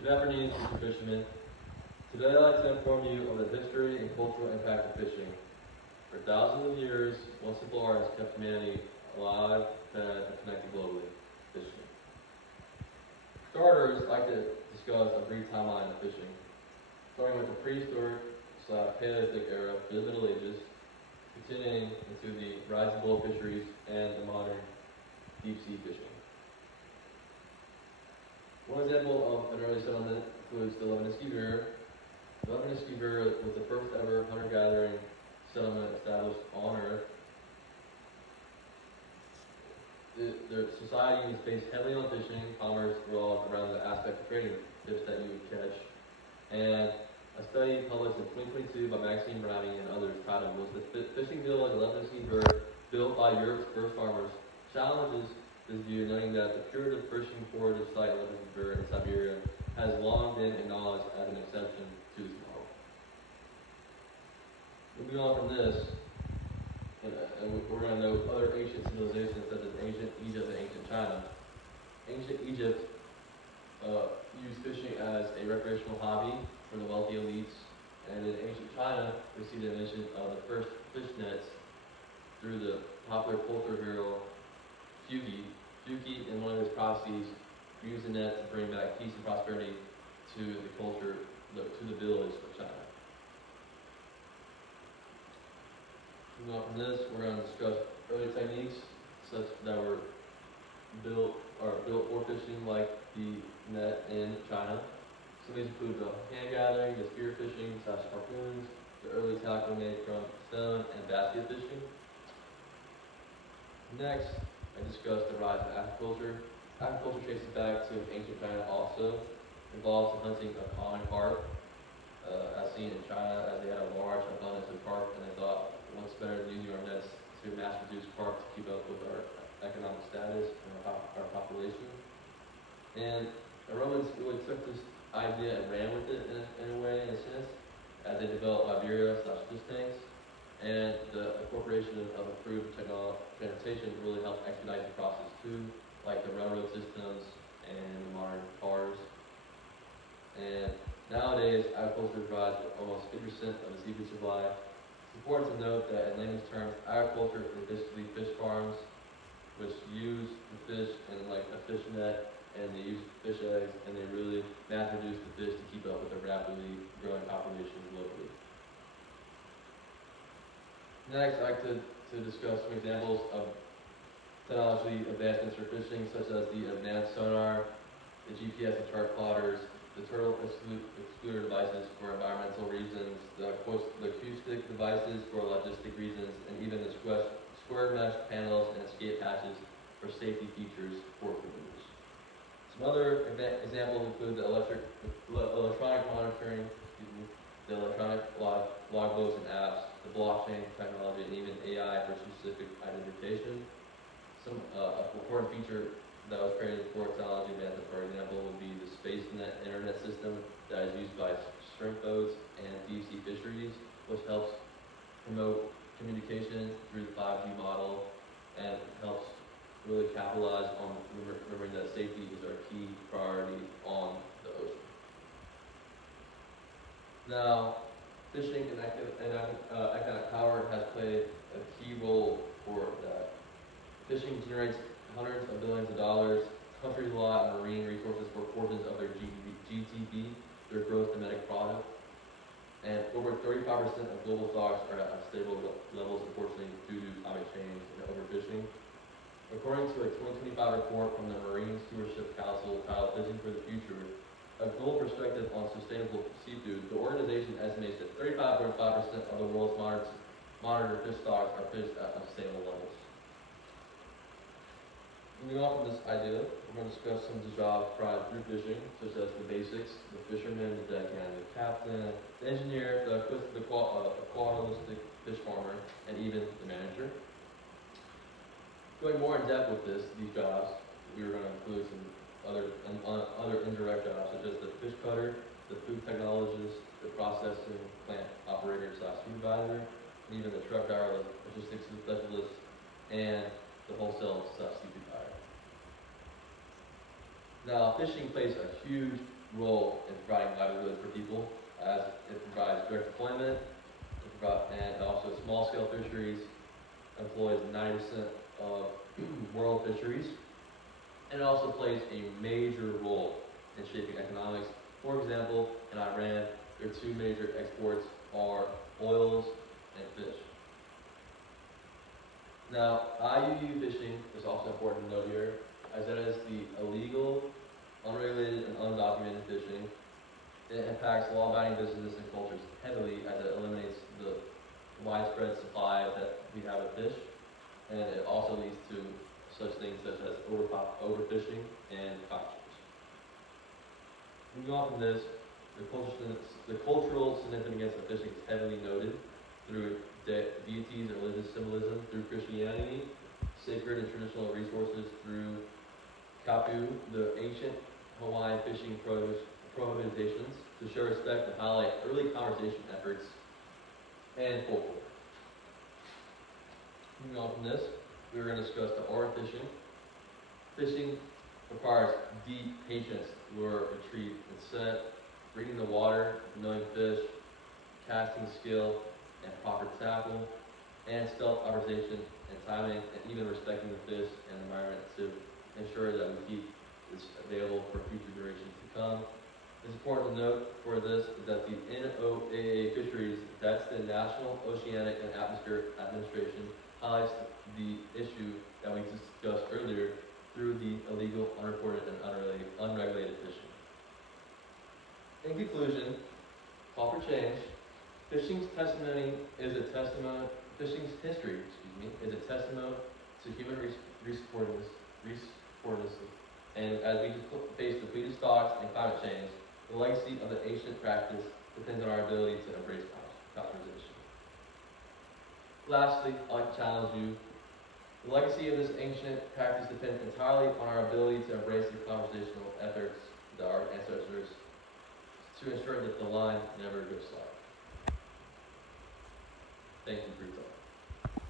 Good afternoon, future fishermen. Today I'd like to inform you of the history and cultural impact of fishing. For thousands of years, one simple art has kept humanity alive, fed, and connected globally: fishing. For starters, I'd like to discuss a brief timeline of fishing, starting with the prehistoric/Paleolithic era to the Middle Ages, continuing into the rise of gold fisheries and the modern deep-sea fishing. One example of an early settlement includes the Levinsky River. The Levinsky River was the first ever hunter-gathering settlement established on Earth. The society is based heavily on fishing. Commerce revolved around the aspect of trading fish that you would catch. And a study published in 2022 by Maxine Browning and others titled "Was the Fishing Village of Levinsky River Built by Europe's First Farmers?" challenges this view, noting that the primitive fishing forage site of Levinsky River in Siberia has long been acknowledged as an exception to this model. Moving on from this, we're going to note other ancient civilizations such as ancient Egypt and ancient China. Ancient Egypt used fishing as a recreational hobby for the wealthy elites, and in ancient China, we see the invention of the first fish nets through the popular culture hero Fuki. Fuki, in one of his prophecies, used the net to bring back peace and prosperity to the culture, to the village of China. Moving on from this, we're going to discuss early techniques such that were built for fishing, like the net in China. Some of these include the hand gathering, the spear fishing / harpoons, the early tackle made from stone, and basket fishing. Next, I discussed the rise of aquaculture. Aquaculture traces back to ancient China also, involves the hunting of common carp, as seen in China, as they had a large abundance of carp, and they thought, what's better than using our nets to mass produce carp to keep up with our economic status and our population. And the Romans really took this idea and ran with it in a way, in a sense, as they developed Iberia/fish tanks. And the incorporation of improved transportation really helped expedite the process too, like the railroad systems and modern cars. And nowadays, agriculture provides almost 50% of the seafood supply. It's important to note that in layman's terms, agriculture is basically fish farms, which use the fish in like a fish net, and they use fish eggs, and they really mass produce the fish to keep up with the rapidly growing population globally. Next, I'd like to discuss some examples of technology advancements for fishing, such as the advanced sonar, the GPS and chart plotters, the turtle excluder devices for environmental reasons, the acoustic devices for logistic reasons, and even the square mesh panels and escape hatches for safety features for cruisers. Some other examples include the electronic monitoring, the electronic logbooks and apps, the blockchain technology, and even AI for specific identification. Some important feature that was created for technology advancement, for example, would be the SpaceNet internet system that is used by shrimp boats and deep-sea fisheries, which helps promote communication through the 5G model and helps really capitalize on remembering that safety is our key priority on the ocean. Now, fishing and economic power has played a key role for that. Fishing generates hundreds of billions of dollars. Countries rely on marine resources for portions of their GDP, their gross domestic product. And over 35% of global stocks are at unstable levels, unfortunately, due to climate change and overfishing. According to a 2025 report from the Marine Stewardship Council titled "Fishing for the Future: A Global Perspective on Sustainable Seafood," the organization estimates that 35.5% of the world's monitored fish stocks are fished at unsustainable levels. Moving on from this idea, we're going to discuss some of the jobs provided through fishing, such as the basics: the fisherman, the deckhand, the captain, the engineer, the aquaristic fish farmer, and even the manager. Going more in depth with these jobs, we are going to include some other indirect jobs, such as the fish cutter, the food technologist, the processing plant operator/supervisor, and even the truck driver, logistics specialist, and the wholesale seafood buyer. Now, fishing plays a huge role in providing livelihood for people, as it provides direct employment, and also small-scale fisheries employs 90% of world fisheries, and it also plays a major role in shaping economics. For example, in Iran, their two major exports are oils and fish. Now, IUU fishing is also important to note here, as that is the illegal, unregulated, and undocumented fishing. It impacts law-abiding businesses and cultures heavily, as it eliminates the widespread supply that we have of fish, and it also leads to such things such as overfishing and captures. Moving on from this, the cultural significance of fishing is heavily noted through deities and religious symbolism, through Christianity, sacred and traditional resources, through kapu, the ancient Hawaiian fishing prohibitions, to show respect and highlight early conservation efforts and folklore. Moving on from this, we are going to discuss the art of fishing. Fishing requires deep patience, lure, retrieve, and set, reading the water, knowing fish, casting skill, and proper tackle, and stealth observation and timing, and even respecting the fish and environment to ensure that we keep this available for future generations to come. It's important to note for this that the NOAA Fisheries, that's the National Oceanic and Atmospheric Administration, highlights the issue that we discussed earlier through the illegal, unreported, and unregulated fishing. In conclusion, call for change. Fishing's history, is a testimony to human resourcefulness, and as we face depleted stocks and climate change, the legacy of the ancient practice depends on our ability to embrace conservation. Lastly, I'd like to challenge you. The legacy of this ancient practice depends entirely on our ability to embrace the conversational ethics that our ancestors to ensure that the line never goes slack. Thank you for your time.